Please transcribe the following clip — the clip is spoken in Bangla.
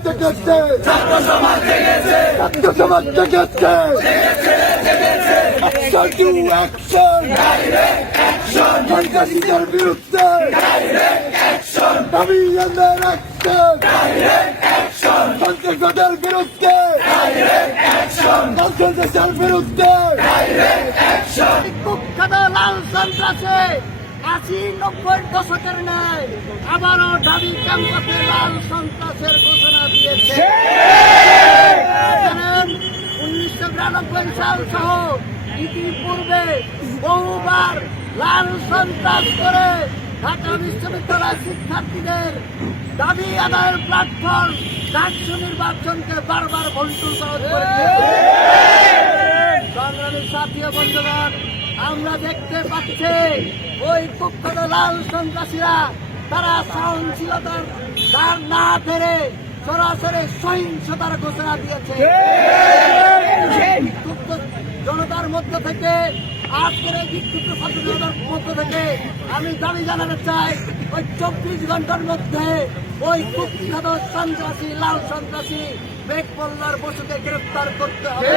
ছাত্র সমাজ জেগেছে ছাত্র সমাজ জেগেছে অ্যাকশন টু অ্যাকশন সন্ত্রাসীদের বিরুদ্ধে দাবি আমাদের অ্যাকশন সন্ত্রাসীদের বিরুদ্ধে সন্ত্রাসীদের বিরুদ্ধে কুখ্যাত লাল সন্ত্রাসে আশি নব্বই দশকের ন্যায় আবারও ঢাবি ক্যাম্পাসে লাল সন্ত্রাসের ঘোষণা উনিশশো বিরানব্বই সাল সহ বহুবার লাল সন্ত্রাস করে ঢাকা বিশ্ববিদ্যালয় শিক্ষার্থীদের দাবি আদায়ের প্ল্যাটফর্ম ডাকসু নির্বাচনকে বারবার ভন্টুল সংগ্রামী সাথী বন্ধুগণ আমরা দেখতে পাচ্ছি ওই কুখ্যাত লাল সন্ত্রাসীরা, তারা সহনশীলতার না ধরে সরাসরি সহিংসতার ঘোষণা দিয়েছে। জনতার মধ্য থেকে আজ করে বিক্ষুব্ধ ছাত্র জনতার মধ্য থেকে আমি দাবি জানাতে চাই ওই চব্বিশ ঘণ্টার মধ্যে ওই কুখ্যাত সন্ত্রাসী লাল সন্ত্রাসী বেগ পল্লার বসুকে গ্রেফতার করতে হবে।